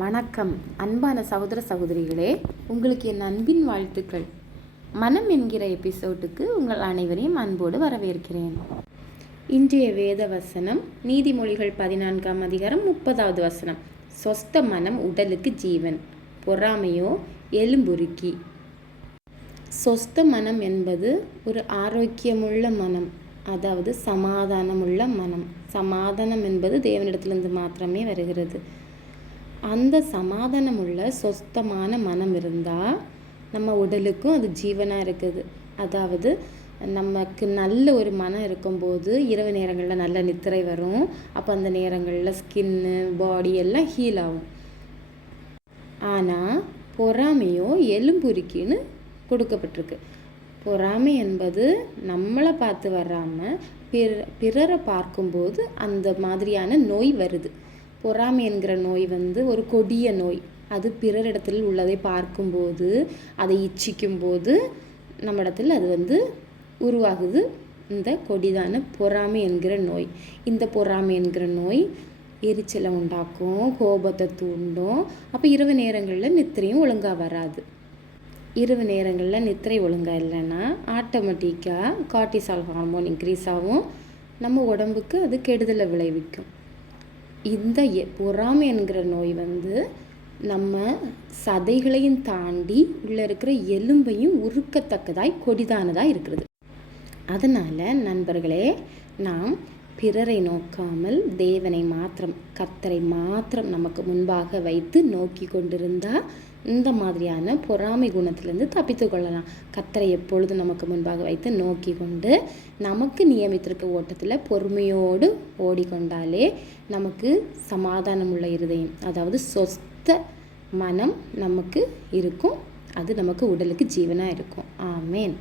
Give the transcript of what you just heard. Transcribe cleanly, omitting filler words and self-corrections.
வணக்கம் அன்பான சகோதர சகோதரிகளே, உங்களுக்கு என் அன்பின் வாழ்த்துக்கள். மனம் என்கிற எபிசோட்டுக்கு உங்கள் அனைவரையும் அன்போடு வரவேற்கிறேன். இன்றைய வேத வசனம் நீதிமொழிகள் 14ஆம் அதிகாரம் 30வது வசனம். சொஸ்த மனம் உடலுக்கு ஜீவன், பொறாமையோ எலும்புருக்கி. சொஸ்த மனம் என்பது ஒரு ஆரோக்கியமுள்ள மனம், அதாவது சமாதானமுள்ள மனம். சமாதானம் என்பது தேவனிடத்திலிருந்து மாத்திரமே வருகிறது. அந்த சமாதானமுள்ள சொஸ்தமான மனம் இருந்தால் நம்ம உடலுக்கும் அது ஜீவனாக இருக்குது. அதாவது நமக்கு நல்ல ஒரு மனம் இருக்கும்போது இரவு நேரங்களில் நல்ல நித்திரை வரும். அப்போ அந்த நேரங்களில் ஸ்கின்னு பாடி எல்லாம் ஹீல் ஆகும். ஆனால் பொறாமையோ எலும்புருக்கின்னு கொடுக்கப்பட்டிருக்கு. பொறாமை என்பது நம்மளை பார்த்து வராமல் பிறரை பார்க்கும்போது அந்த மாதிரியான நோய் வருது. பொறாமை என்கிற நோய் ஒரு கொடிய நோய். அது பிறரிடத்தில் உள்ளதை பார்க்கும்போது, அதை இச்சிக்கும்போது நம்மிடத்தில் அது உருவாகுது. இந்த கொடிதான பொறாமை என்கிற நோய். இந்த பொறாமை என்கிற நோய் எரிச்சலை உண்டாக்கும், கோபத்தை தூண்டும். அப்போ இரவு நேரங்களில் நித்திரையும் ஒழுங்காக வராது. இரவு நேரங்களில் நித்திரை ஒழுங்காக இல்லைன்னா ஆட்டோமேட்டிக்காக கார்டிசால் ஹார்மோன் இன்க்ரீஸ் ஆகும். நம்ம உடம்புக்கு அது கெடுதலை விளைவிக்கும். இந்த பொறாமை என்கிற நோய் நம்ம சதைகளையும் தாண்டி உள்ளே இருக்கிற எலும்பையும் உருக்கத்தக்கதாய் கொடிதானதாக இருக்கிறது. அதனால் நண்பர்களே, நாம் பிறரை நோக்காமல் தேவனை மாத்திரம், கர்த்தரை மாத்திரம் நமக்கு முன்பாக வைத்து நோக்கி கொண்டிருந்தால் இந்த மாதிரியான பொறாமை குணத்திலிருந்து தப்பித்து கொள்ளலாம். கர்த்தரை எப்பொழுதும் நமக்கு முன்பாக வைத்து நோக்கி கொண்டு நமக்கு நியமித்திருக்க ஓட்டத்தில் பொறுமையோடு ஓடிக்கொண்டாலே நமக்கு சமாதானமுள்ள இருதயம், அதாவது சொஸ்த மனம் நமக்கு இருக்கும். அது நமக்கு உடலுக்கு ஜீவனாக இருக்கும். ஆமேன்.